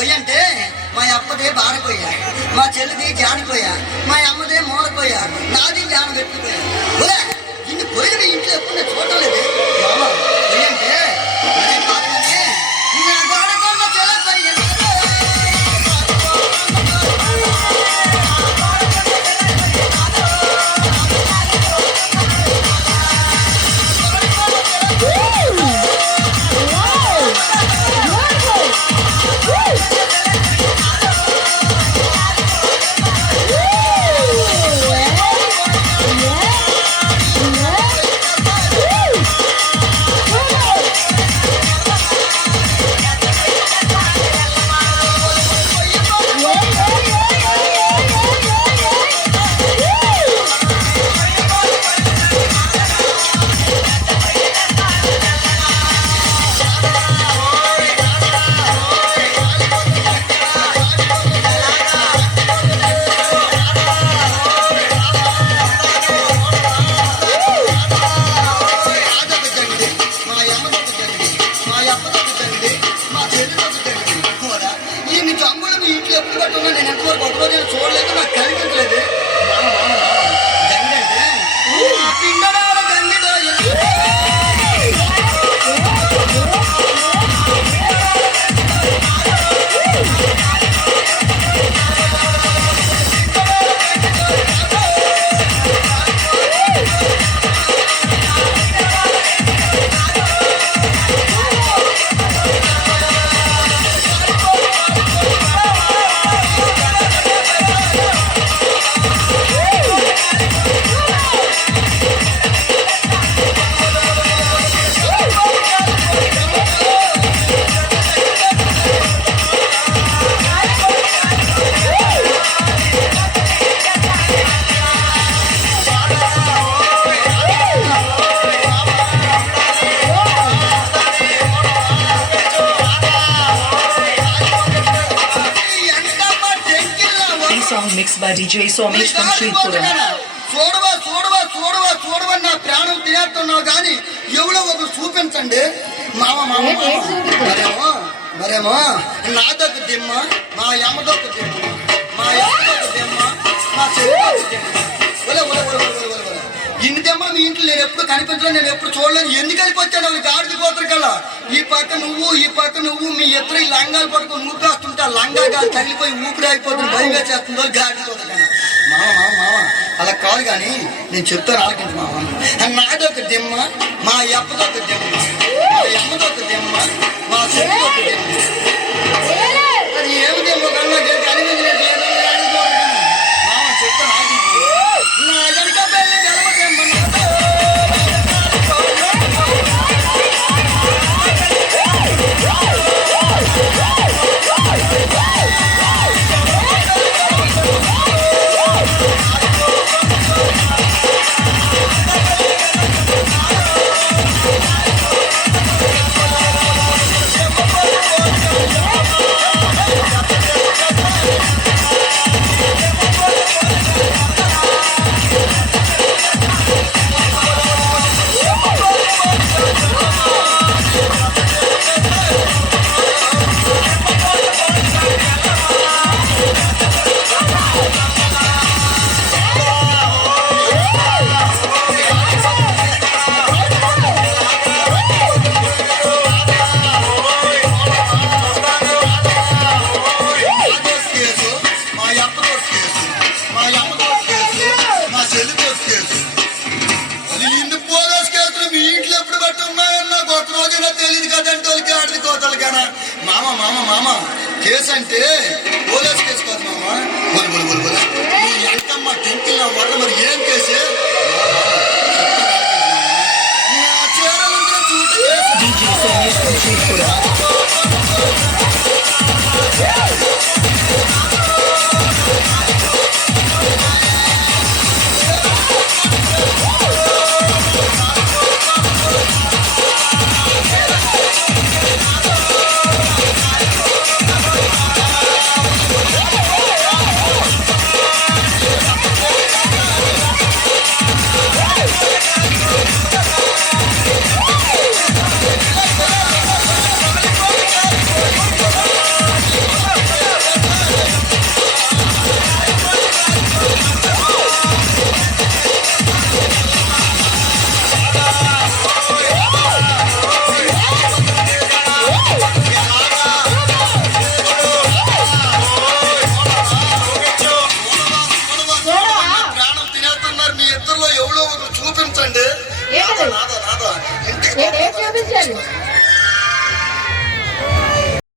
పొయ్యి అంటే మా అప్పదే బారపోయా, మా చెల్లిది జానిపోయా, మా అమ్మదే మూలపోయా, నాది జాన పెట్టిపోయా. ఇన్ని పొయ్యిలు ఇంట్లో ఎప్పుడు నేను చూడటం లేదు. మామ పొయ్యి అంటే చూడలేదు, నాకు కనిపించలేదు. Mixed by DJ Somesh from Shripura. చూడవా చూడవా చూడవా చూడవా నా ప్రాణం తినేస్తున్నావు కానీ ఎవడో ఒకరు చూపించండి. మామ మామ మరేమో నాదొక దిమ్మ, మా అమ్మదొక దిమ్మ, మా అమ్మదొక దిమ్మ, మా చెల్లి ఇన్ని దెమ్మ మీ ఇంట్లో నేను ఎప్పుడు కనిపించలేదు, నేను ఎప్పుడు చూడలేదు. ఎందుకు వెళ్ళిపోతాను అవి గాడిది పోతారు కదా. ఈ పక్క నువ్వు మీ ఇద్దరు ఈ లంగాలు పట్టుకొని ఊపేస్తుంటే ఆ లంగా గాలి తగిలిపోయి ఊపిరి అయిపోతుంది, భయం వేసేస్తుందో గాడిది పోతారు కదా. మామ అలా కాదు కానీ నేను చెప్తాను ఆలకించు మామ. నాదొక దిమ్మ, మా అప్పదొక దిమ్మ, మా అమ్మదొక దిమ్మ, మా చెల్లిదొక దిమ్మ. అది ఏమి దిమ్మ కన్నా కనిపించలేదు మామ, చెప్తాను ఆలకించు. నా వెనక పెళ్ళి కేసు అంటే పోలీస్ కేసు కాదు మామ. ఎంతమ్మ టెంకిల్ వల్ల మరి ఏం case? DJ Somesh from Shripura. ఇద్దరిలో ఎవరో ఒకరు చూపించండి. ఏంటది? నాదా ఇంటికి ఏం చూపించాలి?